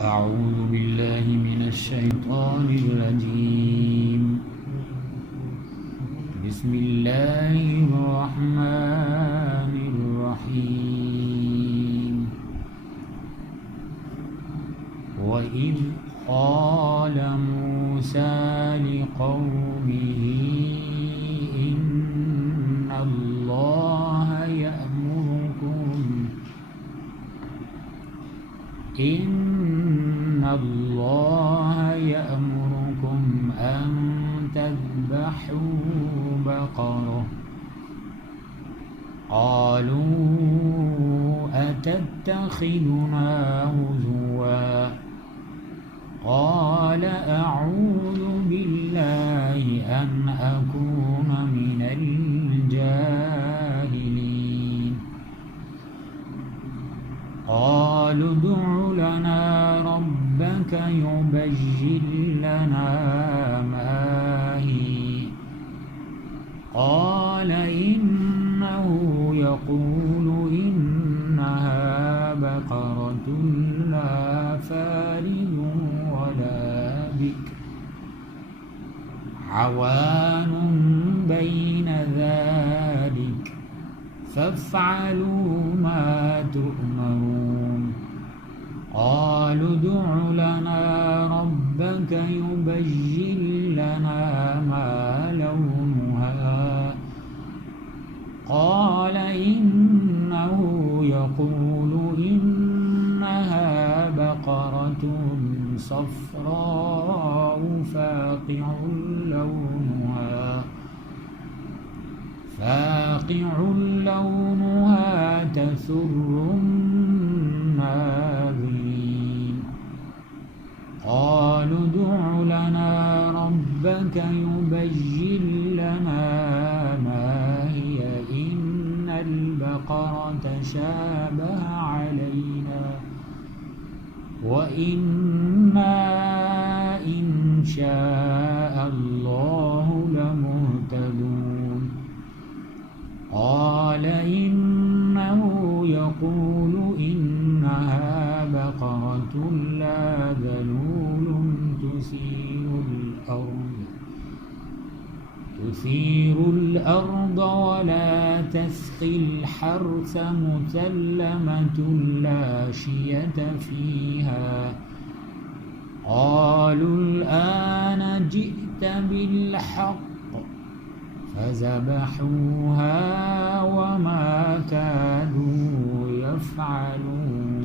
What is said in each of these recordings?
أعوذ بالله من الشيطان الرجيم. بسم الله الرحمن الرحيم. وإذ قال موسى لقومه إن الله يأمركم أن تذبحوا بقرة. قالوا أتتخذنا هزوا. قال أعوذ بالله أن أكون من الجاهلين. قالوا ادع لنا ربك يبين لنا ما هي. قال إنه يقول إنها بقرة لا فارض ولا بكر عوان بين ذلك فافعلوا ما تؤمرون. قالوا ادع لنا ربك يبين لنا ما لونها. قال إنه يقول إنها بقرة صفراء فاقع لونها تسر الناظرين. قالوا ادع لنا ربك يبين لنا ما هي إن البقرة شابه علينا وإنا إن شاء الله لمهتدون. قال إنه يقول إنها بقرة لا ذلول تثير الأرض ولا تسقي الحرث مسلمة لا شية فيها. قالوا الآن جئت بالحق فذبحوها وما كادوا يفعلون.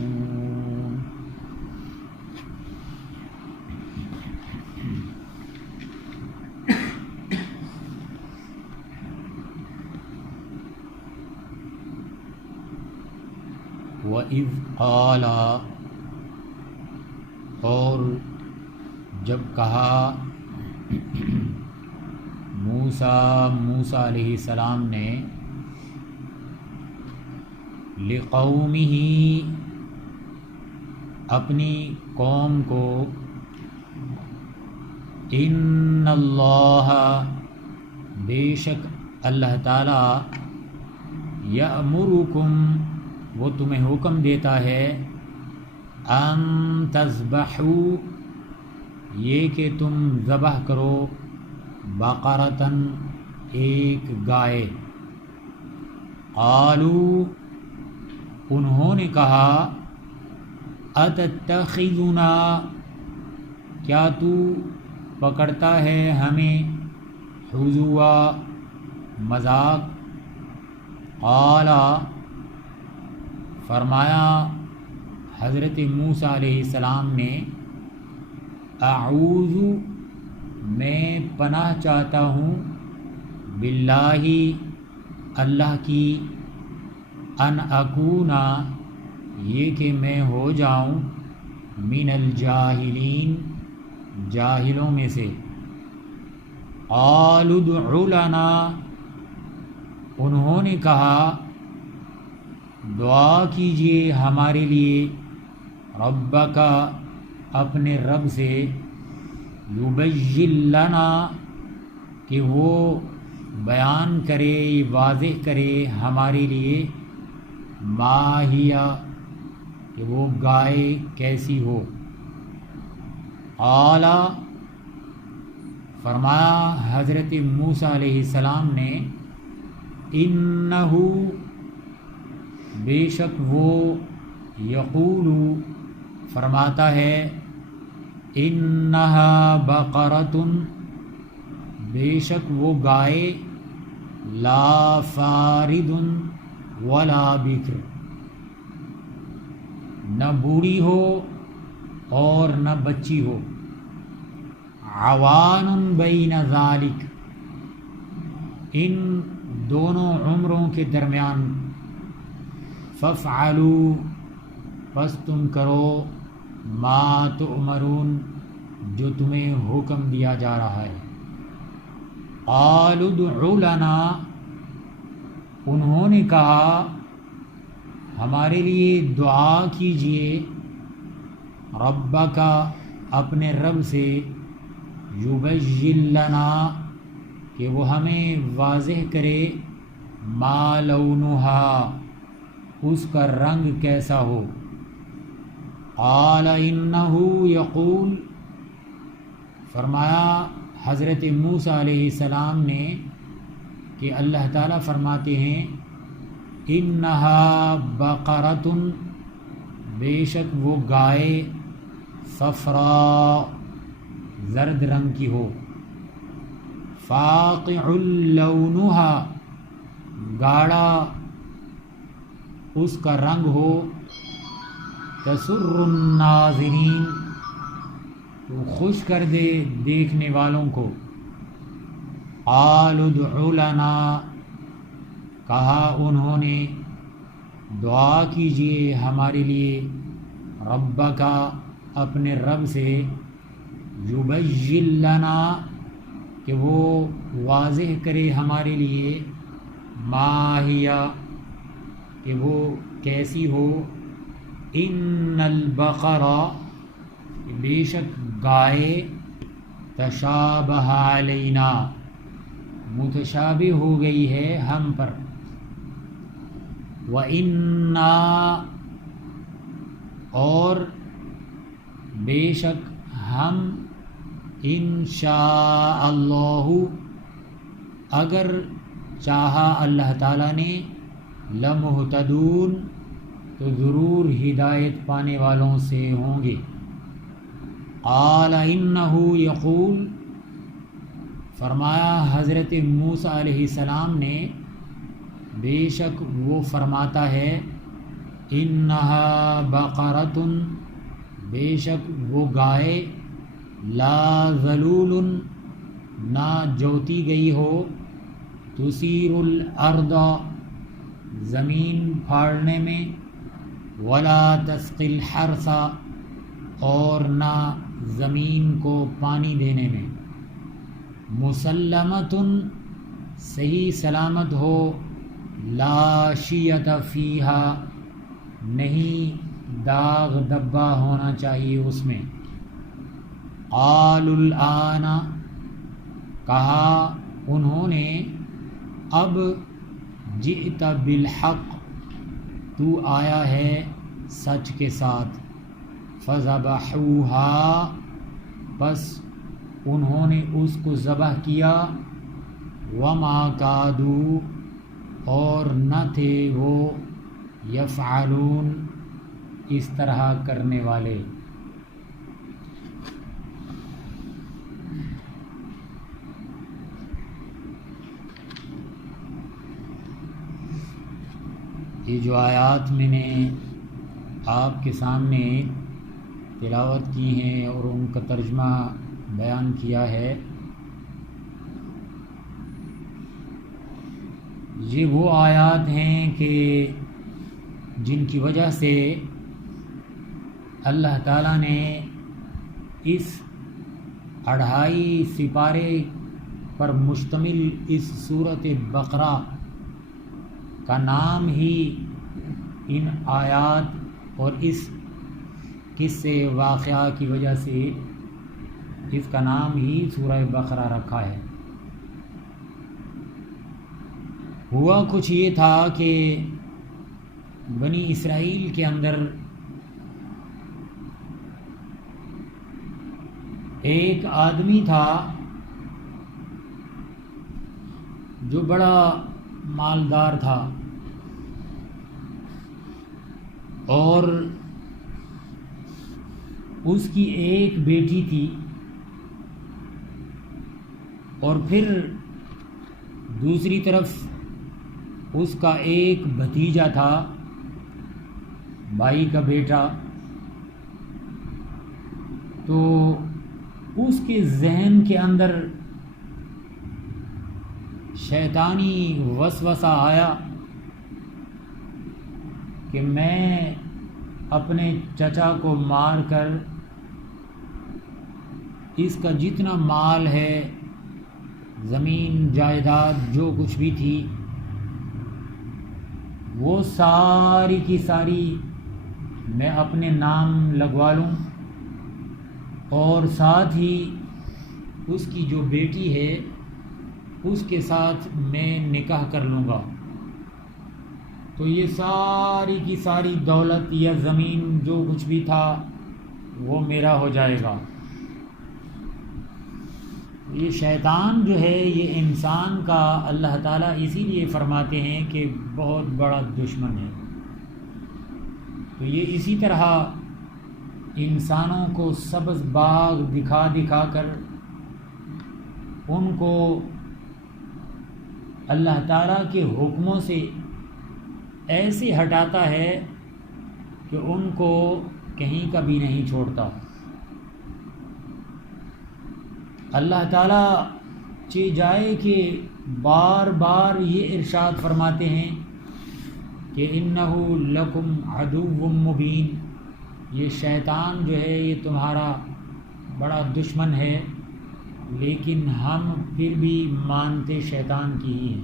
وَإِذْ قَالَ، اور جب کہا موسیٰ علیہ السلام نے لقومہ اپنی قوم کو ان اللہ بے شک اللہ تعالی یأمرکم وہ تمہیں حکم دیتا ہے ان تذبحوا یہ کہ تم ذبح کرو بقرتن ایک گائے. قالوا انہوں نے کہا اتتخذنا کیا تو پکڑتا ہے ہمیں ہزوا مذاق. قال فرمایا حضرت موسیٰ علیہ السلام نے اعوذ میں پناہ چاہتا ہوں باللہ اللہ کی ان اکونا یہ کہ میں ہو جاؤں من الجاہلین جاہلوں میں سے. قالوا ادع لنا انہوں نے کہا دعا کیجئے ہمارے لیے ربک اپنے رب سے یبین لنا کہ وہ بیان کرے واضح کرے ہمارے لیے ما ہی کہ وہ گائے کیسی ہو. قال فرمایا حضرت موسیٰ علیہ السلام نے انہو بے شک وہ یقول فرماتا ہے انہا بقرۃ بے شک وہ گائے لا فارد ولا بکر نہ بوڑھی ہو اور نہ بچی ہو عوان بین ذالک ان دونوں عمروں کے درمیان فافعلوا پس تم کرو ما تؤمرون جو تمہیں حکم دیا جا رہا ہے قالوا ادع لنا انہوں نے کہا ہمارے لیے دعا کیجئے ربک اپنے رب سے یبین لنا کہ وہ ہمیں واضح کرے ما لونہا اس کا رنگ کیسا ہو قال انہو یقول فرمایا حضرت موسیٰ علیہ السلام نے کہ اللہ تعالیٰ فرماتے ہیں انہا بقرۃ بے شک وہ گائے صفراء زرد رنگ کی ہو فاقع لونہا گاڑھا اس کا رنگ ہو تسر الناظرین تو خوش کر دے دیکھنے والوں کو قالوا ادع لنا کہا انہوں نے دعا کیجئے ہمارے لیے ربک اپنے رب سے یبین لنا کہ وہ واضح کرے ہمارے لیے ما ہی کہ وہ کیسی ہو ان البقرہ بے شک گائے تشابہ علینا متشابہ ہو گئی ہے ہم پر وَإِنَّا اور بے شک ہم انشاء اللہ اگر چاہا اللہ تعالیٰ نے لمہتدون تو ضرور ہدایت پانے والوں سے ہوں گے قال انہو یقول فرمایا حضرت موسیٰ علیہ السلام نے بے شک وہ فرماتا ہے انہا بقرۃ بے شک وہ گائے لا ذلول نہ جوتی گئی ہو تثیر الارض زمین پھاڑنے میں ولا تسقی الحرث اور نہ زمین کو پانی دینے میں مسلمۃ صحیح سلامت ہو لا شیۃ فیہا نہیں داغ دبا ہونا چاہیے اس میں قالوا الآن کہا انہوں نے اب جئت بالحق تو آیا ہے سچ کے ساتھ فذبحوها پس انہوں نے اس کو ذبح کیا وما کادوا اور نہ تھے وہ یفعلون اس طرح کرنے والے یہ جو آیات میں نے آپ کے سامنے تلاوت کی ہیں اور ان کا ترجمہ بیان کیا ہے یہ وہ آیات ہیں کہ جن کی وجہ سے اللہ تعالیٰ نے اس 2.5 سپارے پر مشتمل اس سورۃ بقرہ کا نام ہی ان آیات اور اس قصے واقعہ کی وجہ سے اس کا نام ہی سورہ بقرہ رکھا ہے۔ ہوا کچھ یہ تھا کہ بنی اسرائیل کے اندر ایک آدمی تھا جو بڑا مالدار تھا اور اس کی ایک بیٹی تھی اور پھر دوسری طرف اس کا ایک بھتیجا تھا، بھائی کا بیٹا۔ تو اس کے ذہن کے اندر شیطانی وسوسہ آیا کہ میں اپنے چچا کو مار کر اس کا جتنا مال ہے، زمین جائیداد جو کچھ بھی تھی، وہ ساری کی ساری میں اپنے نام لگوا لوں اور ساتھ ہی اس کی جو بیٹی ہے اس کے ساتھ میں نکاح کر لوں گا، تو یہ ساری کی ساری دولت یا زمین جو کچھ بھی تھا وہ میرا ہو جائے گا۔ یہ شیطان جو ہے یہ انسان کا اللہ تعالیٰ اسی لیے فرماتے ہیں کہ بہت بڑا دشمن ہے۔ تو یہ اسی طرح انسانوں کو سبز باغ دکھا دکھا کر ان کو اللہ تعالیٰ کے حکموں سے ایسے ہٹاتا ہے کہ ان کو کہیں کا بھی نہیں چھوڑتا۔ اللہ تعالیٰ چاہ جائے کہ بار بار یہ ارشاد فرماتے ہیں کہ انہو لکم عدو مبین، یہ شیطان جو ہے یہ تمہارا بڑا دشمن ہے، لیکن ہم پھر بھی مانتے شیطان کی ہی ہیں۔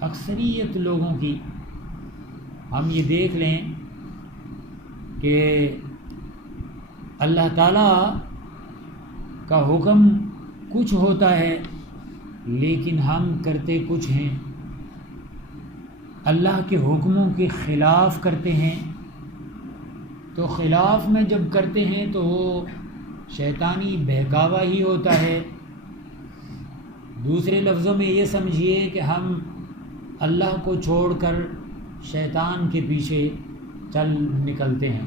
اکثریت لوگوں کی ہم یہ دیکھ لیں کہ اللہ تعالیٰ کا حکم کچھ ہوتا ہے لیکن ہم کرتے کچھ ہیں، اللہ کے حکموں کے خلاف کرتے ہیں۔ تو خلاف میں جب کرتے ہیں تو وہ شیطانی بہکاوا ہی ہوتا ہے۔ دوسرے لفظوں میں یہ سمجھیے کہ ہم اللہ کو چھوڑ کر شیطان کے پیچھے چل نکلتے ہیں۔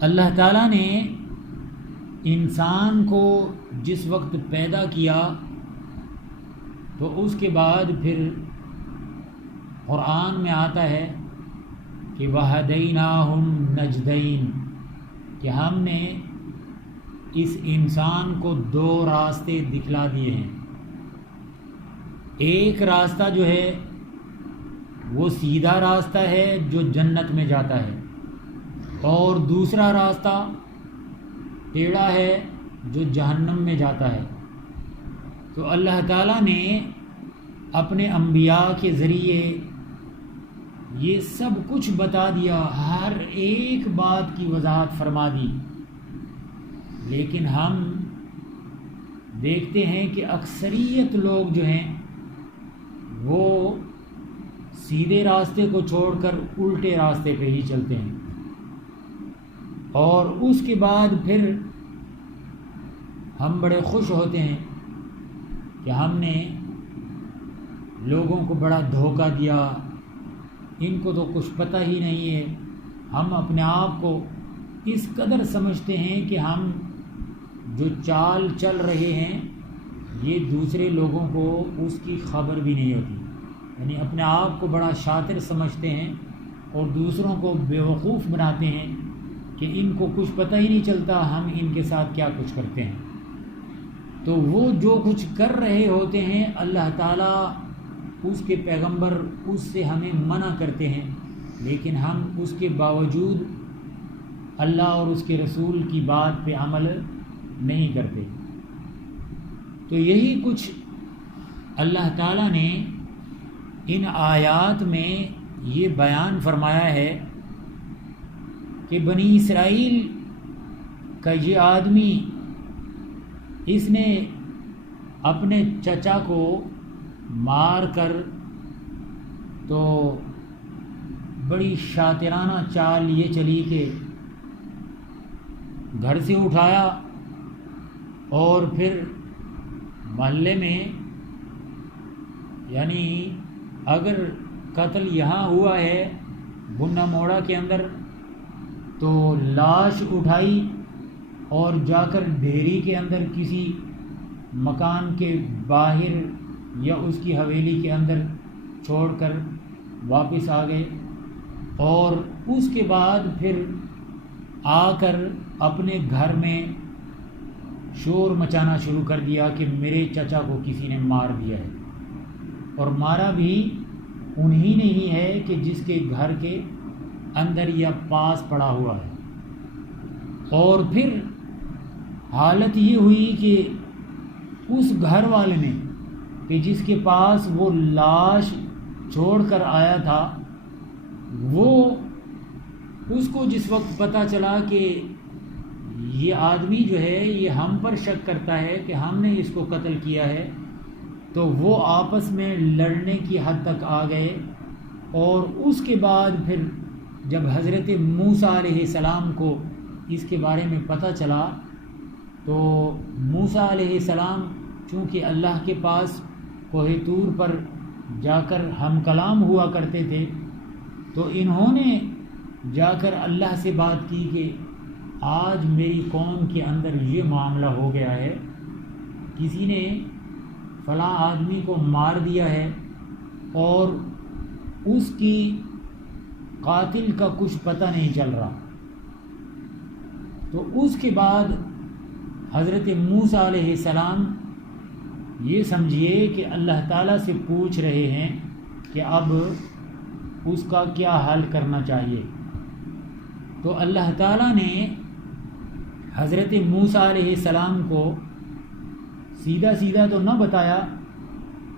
اللہ تعالیٰ نے انسان کو جس وقت پیدا کیا تو اس کے بعد پھر قرآن میں آتا ہے کہ وَهَدَيْنَاهُمْ نَجْدَيْن، کہ ہم نے اس انسان کو دو راستے دکھلا دیے ہیں۔ ایک راستہ جو ہے وہ سیدھا راستہ ہے جو جنت میں جاتا ہے، اور دوسرا راستہ ٹیڑھا ہے جو جہنم میں جاتا ہے۔ تو اللہ تعالیٰ نے اپنے انبیاء کے ذریعے یہ سب کچھ بتا دیا، ہر ایک بات کی وضاحت فرما دی، لیکن ہم دیکھتے ہیں کہ اکثریت لوگ جو ہیں وہ سیدھے راستے کو چھوڑ کر الٹے راستے پہ ہی چلتے ہیں، اور اس کے بعد پھر ہم بڑے خوش ہوتے ہیں کہ ہم نے لوگوں کو بڑا دھوکہ دیا، ان کو تو کچھ پتہ ہی نہیں ہے۔ ہم اپنے آپ کو اس قدر سمجھتے ہیں کہ ہم جو چال چل رہے ہیں یہ دوسرے لوگوں کو اس کی خبر بھی نہیں ہوتی، یعنی اپنے آپ کو بڑا شاطر سمجھتے ہیں اور دوسروں کو بیوقوف بناتے ہیں کہ ان کو کچھ پتہ ہی نہیں چلتا ہم ان کے ساتھ کیا کچھ کرتے ہیں۔ تو وہ جو کچھ کر رہے ہوتے ہیں اللہ تعالیٰ اس کے پیغمبر اس سے ہمیں منع کرتے ہیں، لیکن ہم اس کے باوجود اللہ اور اس کے رسول کی بات پہ عمل نہیں کرتے۔ تو یہی کچھ اللہ تعالیٰ نے ان آیات میں یہ بیان فرمایا ہے کہ بنی اسرائیل کا یہ آدمی اس نے اپنے چچا کو مار کر تو بڑی شاطرانہ چال یہ چلی کہ گھر سے اٹھایا اور پھر محلے میں، یعنی اگر قتل یہاں ہوا ہے بنا موڑا کے اندر، تو لاش اٹھائی اور جا کر ڈھیری کے اندر کسی مکان کے باہر یا اس کی حویلی کے اندر چھوڑ کر واپس آ گئے، اور اس کے بعد پھر آ کر اپنے گھر میں شور مچانا شروع کر دیا کہ میرے چچا کو کسی نے مار دیا ہے، اور مارا بھی انہی نے ہی ہے کہ جس کے گھر کے اندر یا پاس پڑا ہوا ہے۔ اور پھر حالت یہ ہوئی کہ اس گھر والے نے کہ جس کے پاس وہ لاش چھوڑ کر آیا تھا، وہ اس کو جس وقت پتہ چلا کہ یہ آدمی جو ہے یہ ہم پر شک کرتا ہے کہ ہم نے اس کو قتل کیا ہے، تو وہ آپس میں لڑنے کی حد تک آ گئے۔ اور اس کے بعد پھر جب حضرت موسیٰ علیہ السلام کو اس کے بارے میں پتہ چلا، تو موسیٰ علیہ السلام چونکہ اللہ کے پاس کوہ طور پر جا کر ہم کلام ہوا کرتے تھے، تو انہوں نے جا کر اللہ سے بات کی کہ آج میری قوم کے اندر یہ معاملہ ہو گیا ہے، کسی نے فلاں آدمی کو مار دیا ہے اور اس کی قاتل کا کچھ پتہ نہیں چل رہا۔ تو اس کے بعد حضرت موسیٰ علیہ السلام یہ سمجھیے کہ اللہ تعالیٰ سے پوچھ رہے ہیں کہ اب اس کا کیا حل کرنا چاہیے۔ تو اللہ تعالیٰ نے حضرت موسیٰ علیہ السلام کو سیدھا سیدھا تو نہ بتایا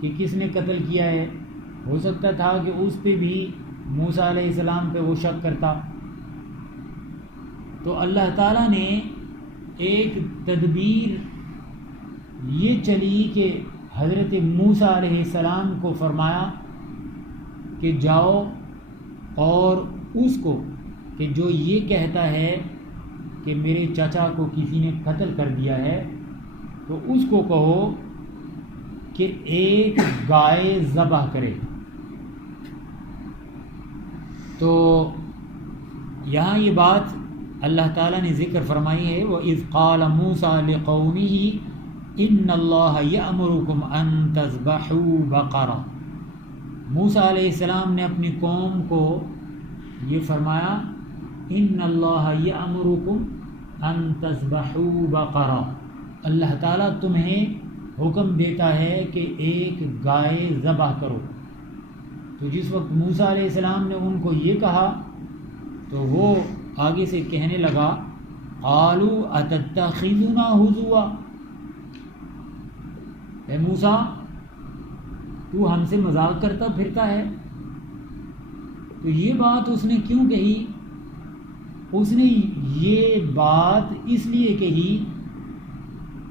کہ کس نے قتل کیا ہے، ہو سکتا تھا کہ اس پہ بھی موسیٰ علیہ السلام پہ وہ شک کرتا۔ تو اللہ تعالیٰ نے ایک تدبیر یہ چلی کہ حضرت موسیٰ علیہ السلام کو فرمایا کہ جاؤ اور اس کو کہ جو یہ کہتا ہے کہ میرے چچا کو کسی نے قتل کر دیا ہے، تو اس کو کہو کہ ایک گائے ذبح کرے۔ تو یہاں یہ بات اللہ تعالیٰ نے ذکر فرمائی ہے، وَإِذْ قَالَ مُوسَىٰ لِقَوْمِهِ إِنَّ اللَّهَ يَأْمُرُكُمْ أَن تَذْبَحُوا بَقَرَةً۔ موسیٰ علیہ السلام نے اپنی قوم کو یہ فرمایا، إِنَّ اللَّهَ يَأْمُرُكُمْ أَن تَذْبَحُوا بَقَرَةً، اللہ تعالیٰ تمہیں حکم دیتا ہے کہ ایک گائے ذبح کرو۔ تو جس وقت موسیٰ علیہ السلام نے ان کو یہ کہا، تو وہ آگے سے کہنے لگا، قالوا اتتخذنا ہزوا، اے موسیٰ تو ہم سے مذاق کرتا پھرتا ہے۔ تو یہ بات اس نے کیوں کہی؟ اس نے یہ بات اس لیے کہی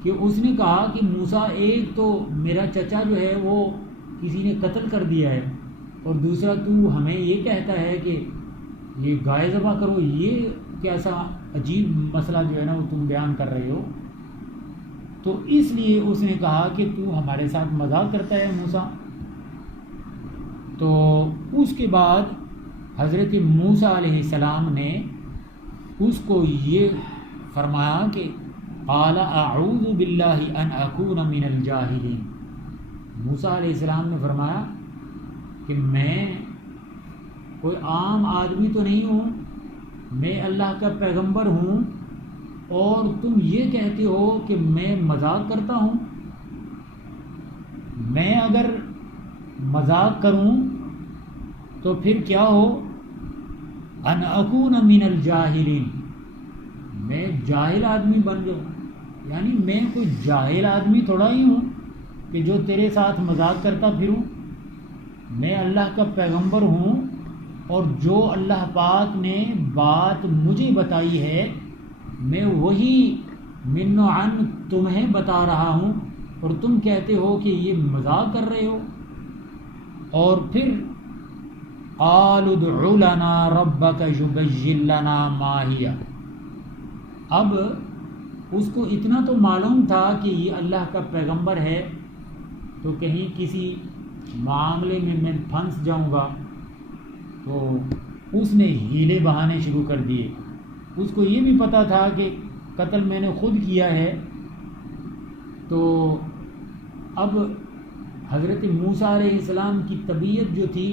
کہ اس نے کہا کہ موسیٰ ایک تو میرا چچا جو ہے وہ کسی نے قتل کر دیا ہے، اور دوسرا تو ہمیں یہ کہتا ہے کہ یہ گائے ذبح کرو، یہ کیسا عجیب مسئلہ جو ہے نا وہ تم بیان کر رہے ہو۔ تو اس لیے اس نے کہا کہ تو ہمارے ساتھ مذاق کرتا ہے موسیٰ۔ تو اس کے بعد حضرت موسیٰ علیہ السلام نے اس کو یہ فرمایا کہ قال اعوذ باللہ ان اکون من الجاہلین، موسیٰ علیہ السلام نے فرمایا کہ میں کوئی عام آدمی تو نہیں ہوں، میں اللہ کا پیغمبر ہوں، اور تم یہ کہتے ہو کہ میں مذاق کرتا ہوں۔ میں اگر مذاق کروں تو پھر کیا ہو، ان اکون من الجاہلین، میں جاہل آدمی بن جاؤں، یعنی میں کوئی جاہل آدمی تھوڑا ہی ہوں کہ جو تیرے ساتھ مذاق کرتا پھروں۔ میں اللہ کا پیغمبر ہوں، اور جو اللہ پاک نے بات مجھے بتائی ہے میں وہی من و عن تمہیں بتا رہا ہوں، اور تم کہتے ہو کہ یہ مذاق کر رہے ہو۔ اور پھر قالوا ادع لنا ربك يبين لنا ما هي، اب اس کو اتنا تو معلوم تھا کہ یہ اللہ کا پیغمبر ہے، تو کہیں کسی معاملے میں پھنس جاؤں گا، تو اس نے ہیلے بہانے شروع کر دیے۔ اس کو یہ بھی پتہ تھا کہ قتل میں نے خود کیا ہے، تو اب حضرت موسیٰ علیہ السلام کی طبیعت جو تھی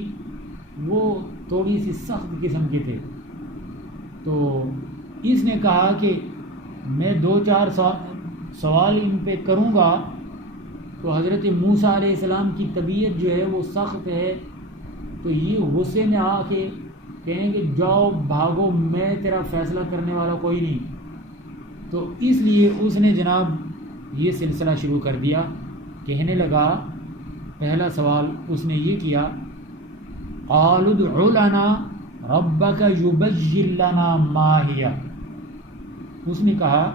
وہ تھوڑی سی سخت قسم کے تھے، تو اس نے کہا کہ میں 2-4 سوال ان پہ کروں گا، تو حضرت موسیٰ علیہ السلام کی طبیعت جو ہے وہ سخت ہے، تو یہ غصے میں آ کے کہیں کہ جاؤ بھاگو، میں تیرا فیصلہ کرنے والا کوئی نہیں۔ تو اس لیے اس نے جناب یہ سلسلہ شروع کر دیا، کہنے لگا، پہلا سوال اس نے یہ کیا، قالوا ادع لنا ربک یبین لنا ما ہی، اس نے کہا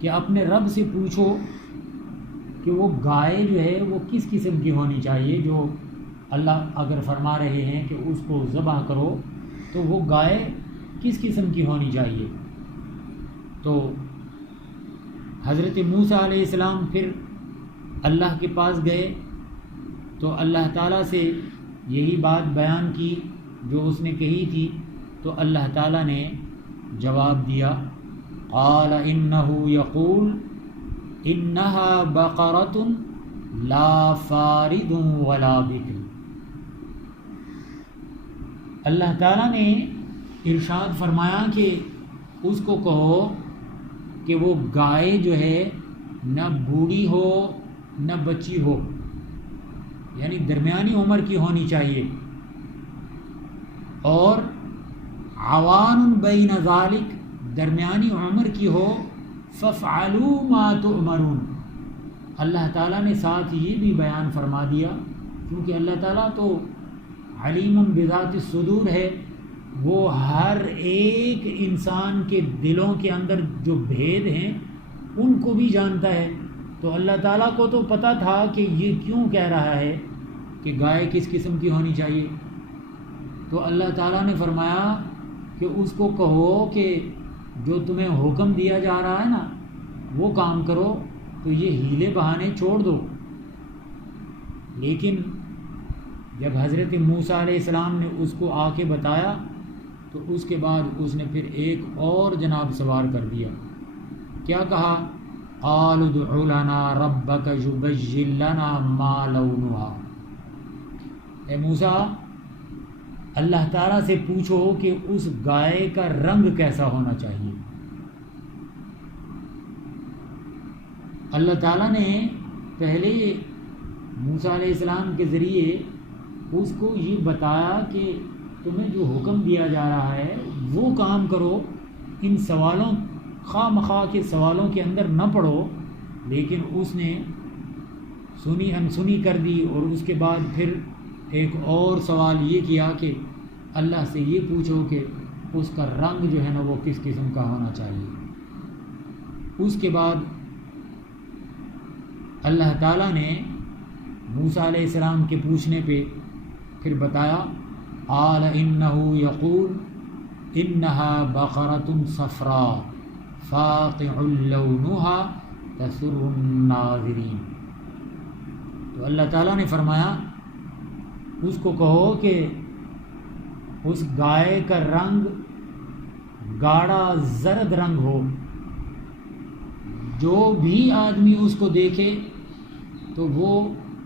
کہ اپنے رب سے پوچھو کہ وہ گائے جو ہے وہ کس قسم کی ہونی چاہیے، جو اللہ اگر فرما رہے ہیں کہ اس کو ذبح کرو تو وہ گائے کس قسم کی ہونی چاہیے۔ تو حضرت موسیٰ علیہ السلام پھر اللہ کے پاس گئے، تو اللہ تعالیٰ سے یہی بات بیان کی جو اس نے کہی تھی، تو اللہ تعالیٰ نے جواب دیا، قال انہ یقول انہا بقرۃ لا فارض ولا بکر۔ اللہ تعالیٰ نے ارشاد فرمایا کہ اس کو کہو کہ وہ گائے جو ہے نہ بوڑھی ہو نہ بچی ہو، یعنی درمیانی عمر کی ہونی چاہیے، اور عوان بین ذالک، درمیانی عمر کی ہو، فافعلوا ما تؤمرون۔ اللہ تعالیٰ نے ساتھ یہ بھی بیان فرما دیا، کیونکہ اللہ تعالیٰ تو علیم بذات الصدور ہے، وہ ہر ایک انسان کے دلوں کے اندر جو بھید ہیں ان کو بھی جانتا ہے، تو اللہ تعالیٰ کو تو پتہ تھا کہ یہ کیوں کہہ رہا ہے کہ گائے کس قسم کی ہونی چاہیے، تو اللہ تعالیٰ نے فرمایا کہ اس کو کہو کہ جو تمہیں حکم دیا جا رہا ہے نا وہ کام کرو، تو یہ ہیلے بہانے چھوڑ دو۔ لیکن جب حضرت موسیٰ علیہ السلام نے اس کو آ کے بتایا، تو اس کے بعد اس نے پھر ایک اور جناب سوار کر دیا، کیا کہا، قالوا ادع لنا ربک یبین لنا ما لونہا، اے موسیٰ اللہ تعالیٰ سے پوچھو کہ اس گائے کا رنگ کیسا ہونا چاہیے۔ اللہ تعالیٰ نے پہلے موسیٰ علیہ السلام کے ذریعے اس کو یہ بتایا کہ تمہیں جو حکم دیا جا رہا ہے وہ کام کرو، ان سوالوں خواہ مخواہ کے سوالوں کے اندر نہ پڑو، لیکن اس نے سنی انسنی کر دی، اور اس کے بعد پھر ایک اور سوال یہ کیا کہ اللہ سے یہ پوچھو کہ اس کا رنگ جو ہے نا وہ کس قسم کا ہونا چاہیے۔ اس کے بعد اللہ تعالیٰ نے موسیٰ علیہ السلام کے پوچھنے پہ پھر بتایا، قال انہ یقول انہا بقرۃ صفراء فاقع لونہا تسر الناظرین۔ تو اللہ تعالیٰ نے فرمایا اس کو کہو کہ اس گائے کا رنگ گاڑھا زرد رنگ ہو، جو بھی آدمی اس کو دیکھے تو وہ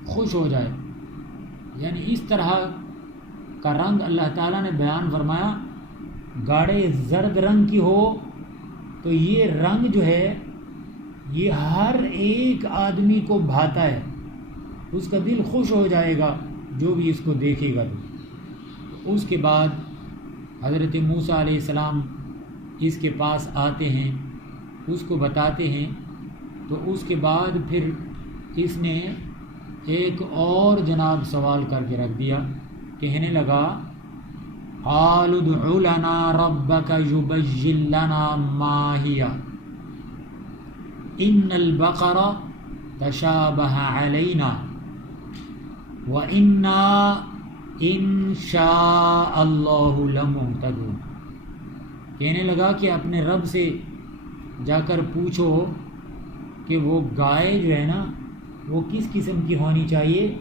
خوش ہو جائے، یعنی اس طرح کا رنگ اللہ تعالیٰ نے بیان فرمایا، گاڑھے زرد رنگ کی ہو، تو یہ رنگ جو ہے یہ ہر ایک آدمی کو بھاتا ہے، اس کا دل خوش ہو جائے گا جو بھی اس کو دیکھے گا۔ تو اس کے بعد حضرت موسیٰ علیہ السلام اس کے پاس آتے ہیں، اس کو بتاتے ہیں، تو اس کے بعد پھر اس نے ایک اور جناب سوال کر کے رکھ دیا، کہنے لگا، قالوا ادع لنا ربک یبین لنا ما ہی ان البقر تشابہ علینا وَإِنَّا إِن شَاءَ اللَّهُ لَمُهْتَدُونَ، کہنے لگا کہ اپنے رب سے جا کر پوچھو کہ وہ گائے جو ہے نا وہ کس قسم کی ہونی چاہیے،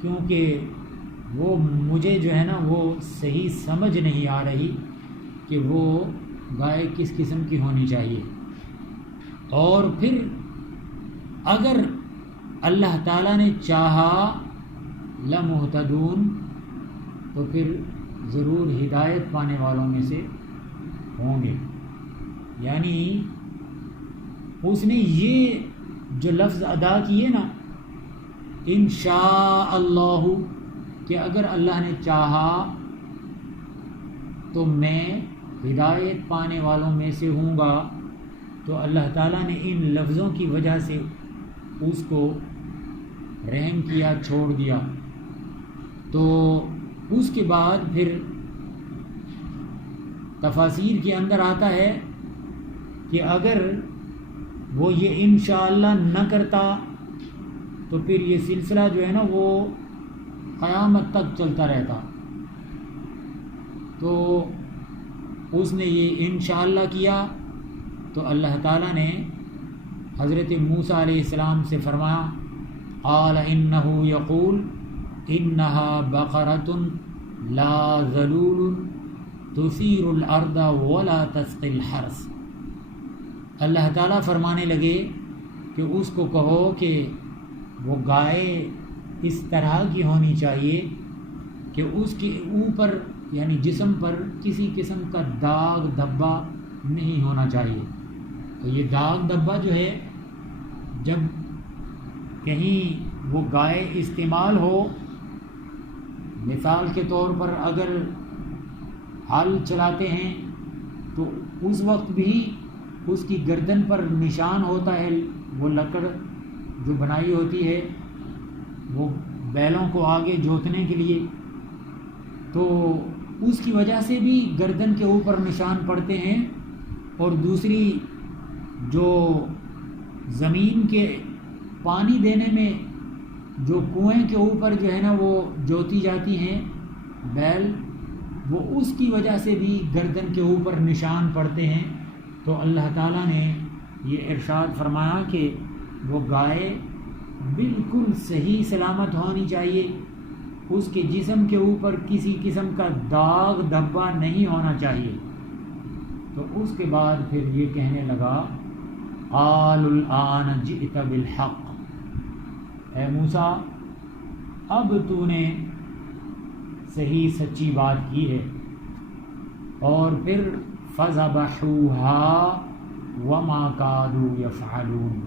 کیونکہ وہ مجھے جو ہے نا وہ صحیح سمجھ نہیں آ رہی کہ وہ گائے کس قسم کی ہونی چاہیے۔ اور پھر اگر اللہ تعالیٰ نے چاہا لمہتدون، تو پھر ضرور ہدایت پانے والوں میں سے ہوں گے۔ یعنی اس نے یہ جو لفظ ادا کیے نا انشاء اللہ، کہ اگر اللہ نے چاہا تو میں ہدایت پانے والوں میں سے ہوں گا، تو اللہ تعالیٰ نے ان لفظوں کی وجہ سے اس کو رحم کیا، چھوڑ دیا۔ تو اس کے بعد پھر تفاسیر کے اندر آتا ہے کہ اگر وہ یہ انشاءاللہ نہ کرتا تو پھر یہ سلسلہ جو ہے نا وہ قیامت تک چلتا رہتا۔ تو اس نے یہ انشاءاللہ کیا تو اللہ تعالیٰ نے حضرت موسیٰ علیہ السلام سے فرمایا قال انہ یقول انہا بقرۃ لا ذلول تثیر الارض ولا تسقی الحرث۔ اللہ تعالیٰ فرمانے لگے کہ اس کو کہو کہ وہ گائے اس طرح کی ہونی چاہیے کہ اس کے اوپر یعنی جسم پر کسی قسم کا داغ دھبا نہیں ہونا چاہیے۔ تو یہ داغ دھبا جو ہے جب کہیں وہ گائے استعمال ہو، مثال کے طور پر اگر ہل چلاتے ہیں تو اس وقت بھی اس کی گردن پر نشان ہوتا ہے، وہ لکڑ جو بنائی ہوتی ہے وہ بیلوں کو آگے جوتنے کے لیے، تو اس کی وجہ سے بھی گردن کے اوپر نشان پڑتے ہیں۔ اور دوسری جو زمین کے پانی دینے میں جو کنویں کے اوپر جو ہے نا وہ جوتی جاتی ہیں بیل، وہ اس کی وجہ سے بھی گردن کے اوپر نشان پڑتے ہیں۔ تو اللہ تعالیٰ نے یہ ارشاد فرمایا کہ وہ گائے بالکل صحیح سلامت ہونی چاہیے، اس کے جسم کے اوپر کسی قسم کا داغ دھبا نہیں ہونا چاہیے۔ تو اس کے بعد پھر یہ کہنے لگا قالوا الآن جئت بالحق، اے موسیٰ اب تو نے صحیح سچی بات کی ہے۔ اور پھر فَذَبَحُوهَا وَمَا كَادُوا يَفْعَلُونَ،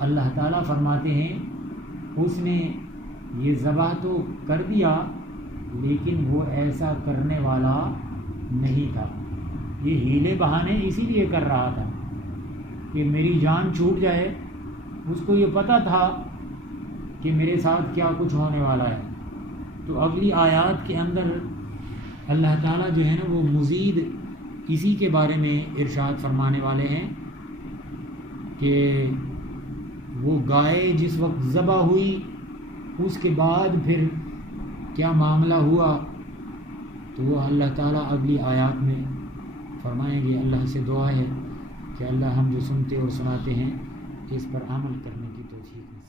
اللہ تعالیٰ فرماتے ہیں اس نے یہ ذبح تو کر دیا لیکن وہ ایسا کرنے والا نہیں تھا۔ یہ ہیلے بہانے اسی لیے کر رہا تھا کہ میری جان چھوٹ جائے، اس کو یہ پتہ تھا کہ میرے ساتھ کیا کچھ ہونے والا ہے۔ تو اگلی آیات کے اندر اللہ تعالیٰ جو ہے نا وہ مزید اسی کے بارے میں ارشاد فرمانے والے ہیں کہ وہ گائے جس وقت ذبح ہوئی اس کے بعد پھر کیا معاملہ ہوا، تو وہ اللہ تعالیٰ اگلی آیات میں فرمائیں گے۔ اللہ سے دعا ہے کہ اللہ ہم جو سنتے اور سناتے ہیں اس پر عمل کرنے کی توفیق دے۔